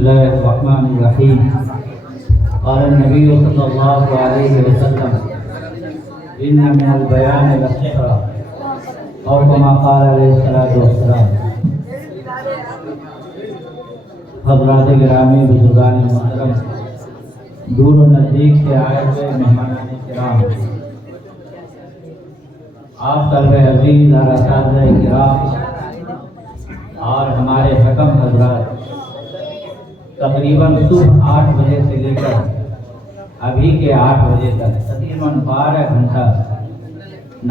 الله الرحمن الرحيم. قال النبي صلى الله عليه وسلم: إن من البيان للسحر، أو كما قال عليه الصلاة والسلام. حضرات گرامی، بزرگان محترم، دور و نزدیک سے آئے ہوئے مہمان کرام، آپ طلبہ عزیز اور اساتذہ کرام اور ہمارے حکم حضرات، تقریباً صبح 8 بجے سے لے کر ابھی کے 8 بجے تک تقریباً 12 گھنٹہ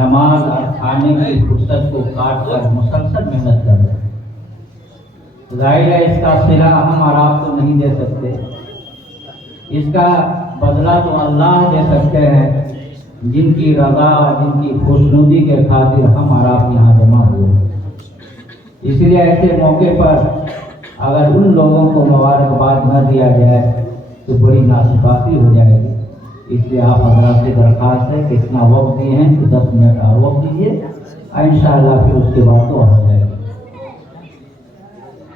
نماز اور کھانے کی فرصت کو کاٹ کر مسلسل محنت کر رہے ہیں۔ ظاہر ہے اس کا صلہ ہم اور آپ تو نہیں دے سکتے، اس کا بدلہ تو اللہ دے سکتے ہیں، جن کی رضا اور جن کی خوشنودی کے خاطر ہم اور آپ یہاں جمع ہوئے ہیں۔ اس لیے ایسے موقع پر اگر ان لوگوں کو مبارکباد نہ دیا جائے تو بڑی ناصفاتی ہو جائے گی۔ اس لیے آپ حضرات سے درخواست ہے کہ اتنا وقت دیے ہیں تو 10 منٹ اور وقت دیجیے، انشاءاللہ پھر اس کے بعد تو ہو جائے گی۔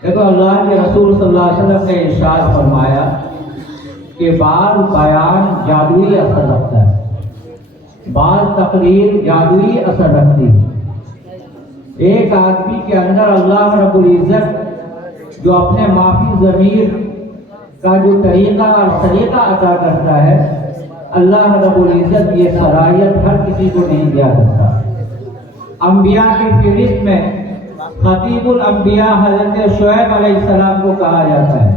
دیکھو، اللہ کے رسول صلی اللہ علیہ وسلم نے ارشاد فرمایا کہ بعض بیان جادوئی اثر رکھتا ہے، بعض تقریر جادوئی اثر رکھتی ہے۔ ایک آدمی کے اندر اللہ رب العزت جو اپنے معافی ضمیر کا جو طریقہ اور طریقہ عطا کرتا ہے، اللہ رب العزت یہ صلاحیت ہر کسی کو نہیں دیا کرتا۔ انبیاء کی فہرست میں خطیب الانبیاء حضرت شعیب علیہ السلام کو کہا جاتا ہے۔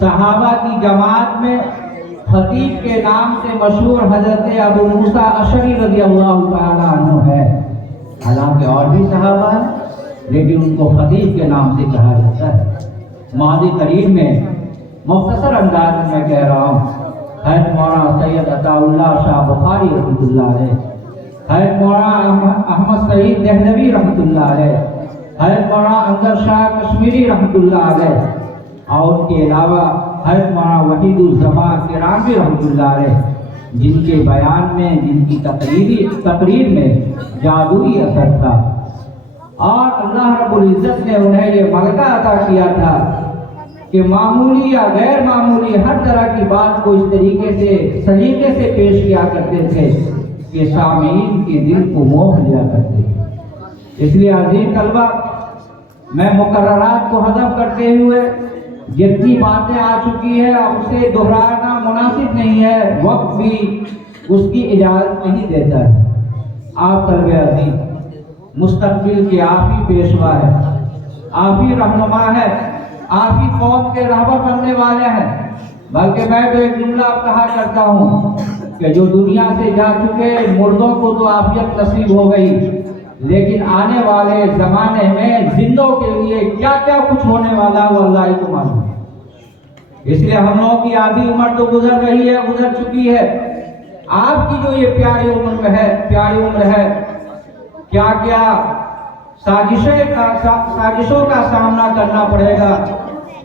صحابہ کی جماعت میں خطیب کے نام سے مشہور حضرت ابو موسیٰ اشعری رضی اللہ تعالیٰ عنہ ہے۔ حالانکہ اور بھی صحابہ ہیں لیکن ان کو خطیب کے نام سے کہا جاتا ہے۔ ماضی قریب میں مختصر انداز میں کہہ رہا ہوں، حضرت مولانا سید عطا اللہ شاہ بخاری رحمۃ اللہ علیہ، حضرت مولانا احمد سعید دہلوی رحمۃ اللہ علیہ، حضرت مولانا انظر شاہ کشمیری رحمۃ اللہ علیہ، اور ان کے علاوہ حضرت مولانا وحید الزمان کرامی رحمۃ اللہ علیہ، جن کے بیان میں، جن کی تقریر میں جادوئی اثر تھا، اور اللہ رب العزت نے انہیں یہ ملکہ عطا کیا تھا کہ معمولی یا غیر معمولی ہر طرح کی بات کو اس طریقے سے سلیقے سے پیش کیا کرتے تھے کہ سامعین کے دل کو موہ لیا کرتے تھے۔ اس لیے عزیز طلبہ، میں مقررات کو حذف کرتے ہوئے جتنی باتیں آ چکی ہے اسے دہرانا مناسب نہیں ہے، وقت بھی اس کی اجازت نہیں دیتا ہے۔ آپ طلبہ عزیز، مستقبل کے آپ ہی پیشوا ہے، آپ ہی رہنما ہے، آپ ہی قوم کے رہبر بننے والے ہیں۔ بلکہ میں تو ایک جملہ کہا کرتا ہوں کہ جو دنیا سے جا چکے مردوں کو تو عافیت نصیب ہو گئی، لیکن آنے والے زمانے میں زندوں کے لیے کیا کیا کچھ ہونے والا وہ اللہ ہی کو معلوم۔ اس لیے ہم لوگوں کی آدھی عمر تو گزر رہی ہے، گزر چکی ہے۔ آپ کی جو یہ پیاری عمر ہے، کیا کیا سازشوں کا سامنا کرنا پڑے گا،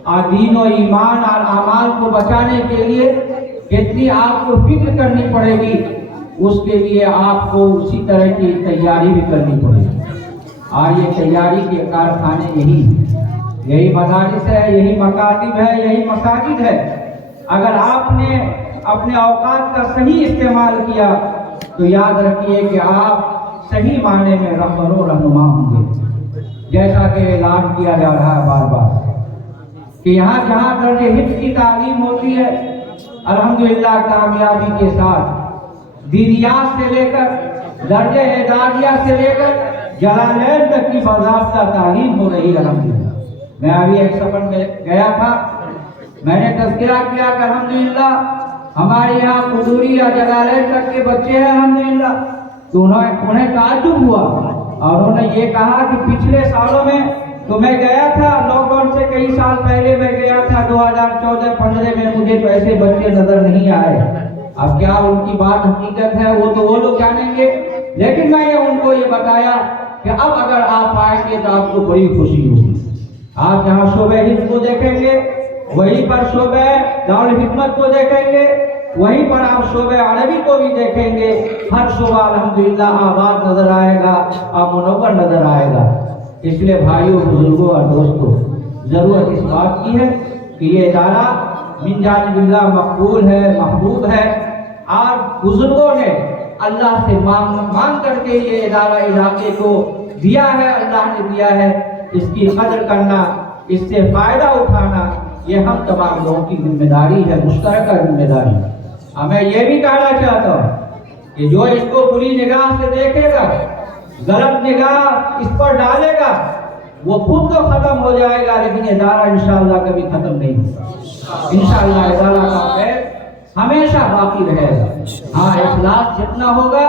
اور دین و ایمان اور اعمال کو بچانے کے لیے کتنی آپ کو فکر کرنی پڑے گی، اس کے لیے آپ کو اسی طرح کی تیاری بھی کرنی پڑے گی۔ اور یہ تیاری کے کارخانے یہی مدارس ہے، یہی مکاتب ہے، یہی مساجد ہے۔ اگر آپ نے اپنے اوقات کا صحیح استعمال کیا تو یاد رکھیے کہ آپ صحیح معنی میں رہبر و رہنما ہوں گے۔ جیسا کہ اعلان کیا جا رہا ہے بار بار کہ یہاں جہاں درج حفظ کی تعلیم ہوتی ہے، الحمدللہ کامیابی کے ساتھ دینیات سے لے کر درجہ اعدادیہ سے لے کر جلالین تک کی باضابطہ تعلیم ہو رہی ہے الحمدللہ۔ میں ابھی ایک سفر میں گیا تھا، میں نے تذکرہ کیا کہ الحمدللہ ہمارے یہاں قدوری یا جلالین تک کے بچے ہیں الحمدللہ، تو انہیں تعجب ہوا، اور انہوں نے یہ کہا کہ پچھلے سالوں میں تو میں گیا تھا، لاک ڈاؤن سے کئی سال پہلے میں گیا تھا 2014-15 میں، مجھے تو ایسے بچے نظر نہیں آئے۔ اب کیا ان کی بات حقیقت ہے وہ تو وہ لوگ جانیں گے، لیکن میں نے ان کو یہ بتایا کہ اب اگر آپ آئیں گے تو آپ کو بڑی خوشی ہوگی۔ آپ جہاں شعبہ حفظ کو دیکھیں گے، وہیں پر شعبہ دارالحکمت کو دیکھیں گے، وہیں پر آپ شعبہ عربی کو بھی دیکھیں گے، ہر شعبہ الحمدللہ آباد نظر آئے گا اور منور نظر آئے گا۔ اس لیے بھائیوں، بزرگوں اور دوستوں، ضرورت اس بات کی ہے کہ کہ یہ ادارہ من جانب اللہ مقبول ہے، محبوب ہے، اور بزرگوں نے اللہ سے مانگ کر کے یہ ادارہ علاقے کو دیا ہے، اللہ نے دیا ہے۔ اس کی قدر کرنا، اس سے فائدہ اٹھانا، یہ ہم تمام لوگوں کی ذمہ داری ہے، مشترکہ ذمہ داری۔ اور میں یہ بھی کہنا چاہتا ہوں کہ جو اس کو بری نگاہ سے دیکھے گا، غلط نگاہ اس پر ڈالے گا، وہ خود تو ختم ہو جائے گا، لیکن ادارہ انشاءاللہ کبھی ختم نہیں ہوگا۔ انشاءاللہ ادارہ کا خیر ہمیشہ باقی رہے گا۔ ہاں، اخلاص جتنا ہوگا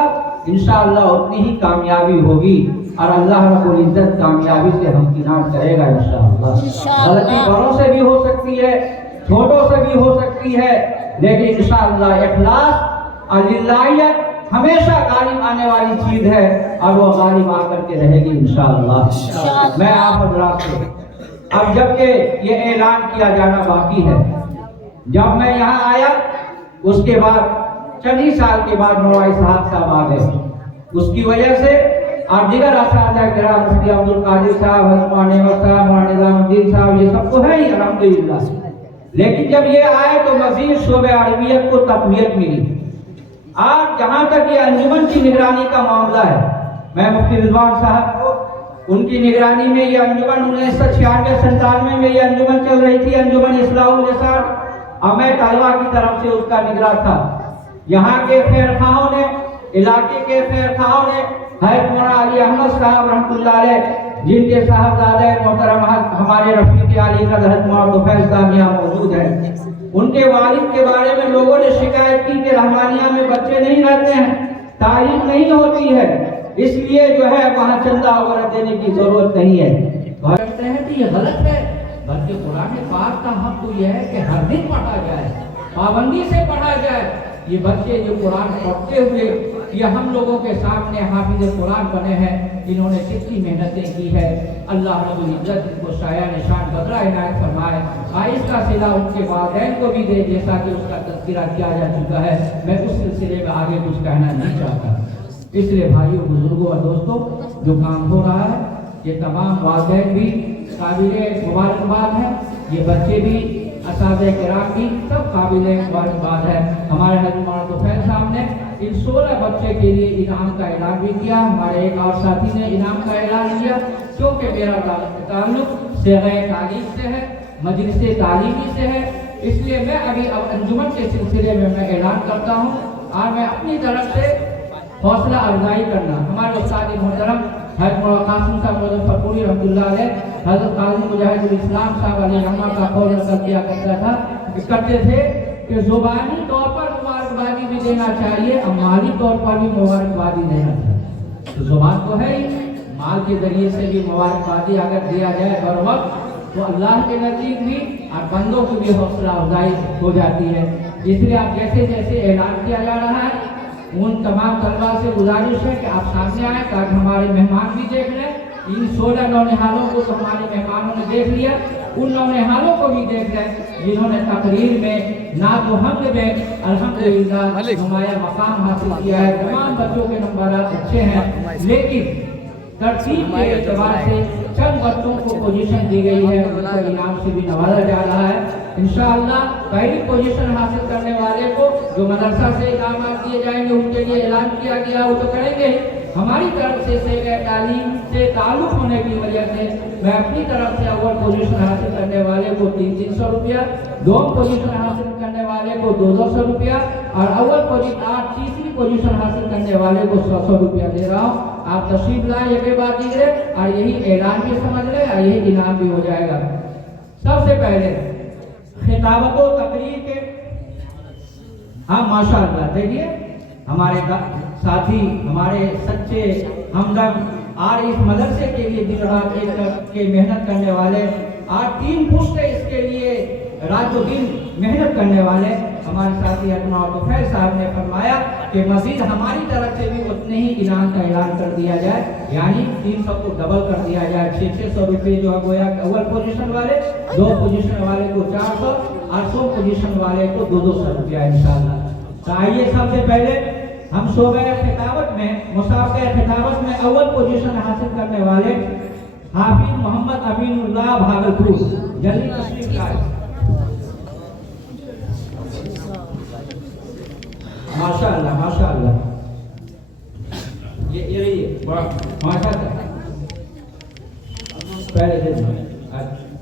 انشاءاللہ اتنی ہی کامیابی ہوگی، اور اللہ رب العزت کامیابی سے ہمکنار کرے گا انشاءاللہ۔ غلطی بڑوں سے بھی ہو سکتی ہے، چھوٹوں سے بھی ہو سکتی ہے، لیکن انشاءاللہ اخلاص اور للہیت ہمیشہ غالب آنے والی چیز ہے، اور وہ غالب آ کر کے رہے گی انشاءاللہ۔ میں آپ حضرات سے اب جبکہ یہ اعلان کیا جانا باقی ہے، جب میں یہاں آیا اس کے بعد چند ہی سال کے بعد نوائی صاحب آ گئے، اس کی وجہ سے اور دیگر اساتذہ کرام مفتی عبد القادر صاحب، حضرت مولانا نعمت صاحب، مولانا نظام الدین صاحب، یہ سب تو ہے ہی الحمدللہ، لیکن جب یہ آئے تو مزید شعبہ عربیت کو تقویت ملی۔ آج جہاں تک یہ انجمن کی نگرانی کا معاملہ ہے، میں مفتی رضوان صاحب کو ان کی نگرانی میں یہ انجمن 1996-97 میں یہ انجمن چل رہی تھی، انجمن اصلاح اللسان، اور میں طلبہ کی طرف سے اس کا نگراں تھا۔ یہاں کے خیر خواہوں نے، علاقے کے خیر خواہوں نے، حضرت مولانا علی احمد صاحب رحمۃ اللہ علیہ، جن کے صاحبزادہ محترم ہمارے رفیق علی کا حضرت مولانا طفیل صاحب یہاں موجود ہیں، ان کے والد کے بارے میں لوگوں نے شکایت کی کہ رحمانیہ میں بچے نہیں رہتے ہیں، تعلیم نہیں ہوتی ہے، اس لیے جو ہے وہاں چندہ وغیرہ دینے کی ضرورت نہیں ہے۔ کہتے ہیں کہ یہ غلط ہے، بلکہ قرآن پاک کا حق تو یہ ہے کہ ہر دن پڑھا جائے، پابندی سے پڑھا جائے۔ یہ بچے جو قرآن پڑھتے ہوئے یہ ہم لوگوں کے سامنے حافظ قرآن بنے ہیں، انہوں نے کتنی محنتیں کی ہے، اللہ رب العزت ان کو سایہ نشان بدلہ عنایت فرمائے، اس کا صلہ ان کے والدین کو بھی دے، جیسا کہ اس کا تذکرہ کیا جا چکا ہے۔ میں اس سلسلے میں آگے کچھ کہنا نہیں چاہتا، اس لیے بھائیوں، بزرگوں اور دوستوں، جو کام ہو رہا ہے یہ تمام والدین بھی قابل مبارکباد ہیں، یہ بچے بھی، اساتذہ کرام بھی، سب قابل مبارکباد ہے۔ ہمارے حضرت مولانا طفیل صاحب نے ان 16 بچے کے لیے انعام کا اعلان بھی کیا، ہمارے ایک اور ساتھی نے انعام کا اعلان کیا، کیونکہ میرا تعلق صیغہ تعلیم سے ہے، مجلس تعلیمی سے ہے، اس لیے میں ابھی انجمن کے سلسلے میں اعلان کرتا ہوں، اور میں اپنی طرف سے حوصلہ افزائی کرنا، ہمارے استاد محترم حضرت مولانا قاسم صاحب مظفر پوری رحمۃ اللہ علیہ، حضرت قاضی مجاہد الاسلام صاحب علیہ رحمہ کا قول نقل کیا کرتے تھے کہ زبانی طور پر مبارکبادی بھی دینا چاہیے اور مالی طور پر بھی مبارکبادی دینا چاہیے۔ تو زبان تو ہے ہی، مال کے ذریعے سے بھی مبارکبادی اگر دیا جائے بر وقت تو اللہ کے نزدیک بھی اور بندوں کی بھی حوصلہ افزائی ہو جاتی ہے۔ اس لیے آپ جیسے جیسے اعلان کیا جا رہا ہے، ان تمام طلباء سے گزارش ہے کہ آپ سامنے آئیں تاکہ ہمارے مہمان بھی دیکھ لیں۔ ان 16 نونہالوں کو تو ہمارے مہمانوں نے دیکھ لیا، ان نونہالوں کو بھی دیکھ لیں جنہوں نے تقریر میں، نعت و حمد میں الحمدللہ نمایاں مقام حاصل کیا ہے۔ تمام بچوں کے نمبرات اچھے ہیں، لیکن ترتیب کے اعتبار سے چند بچوں کو پوزیشن دی گئی ہے، ان کو انعام سے بھی نوازا جا رہا ہے۔ انشاءاللہ پہلی پوزیشن حاصل کرنے والے کو جو مدرسہ سے انعامات دیے جائیں گے ان کے لیے اعلان کیا گیا، وہ تو کریں گے۔ ہماری طرف سے صیغہ تعلیم سے تعلق ہونے کی وجہ سے میں اپنی طرف سے اول پوزیشن حاصل کرنے والے کو 300 روپیہ، دوم پوزیشن حاصل کرنے والے کو 200 روپیہ، اور تیسری پوزیشن حاصل کرنے والے کو 100 روپیہ دے رہا ہوں۔ آپ تشریف لائیں یہ بات دیجیے، اور یہی اعلان بھی سمجھ لیں اور یہی انعام بھی ہو جائے گا۔ سب سے پہلے خطابت و تقریر کے ہم ماشاءاللہ دیکھیے ہمارے ساتھی، ہمارے سچے ہمدم، اور اس مدرسے کے لیے دن رات ایک کے محنت کرنے والے، اور 3 پشت اس کے لیے رات و دن محنت کرنے والے ہمارے ساتھی مولانا طفیل صاحب نے فرمایا کہ مزید ہماری طرف سے بھی اتنے ہی انعام کا اعلان کر دیا جائے، یعنی 300 کو ڈبل کر دیا جائے، 600 روپے جو ہے گویا اول پوزیشن والے، 2 پوزیشن والے کو 400 اور 100 پوزیشن والے کو 200 روپیہ انشاءاللہ۔ تو آئیے سب سے پہلے ہم شعبہ خطابت میں، مسابقہ خطابت میں اول پوزیشن حاصل کرنے والے حافظ محمد امین اللہ بھاگلپور، جلدی تشریف لائیں۔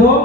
2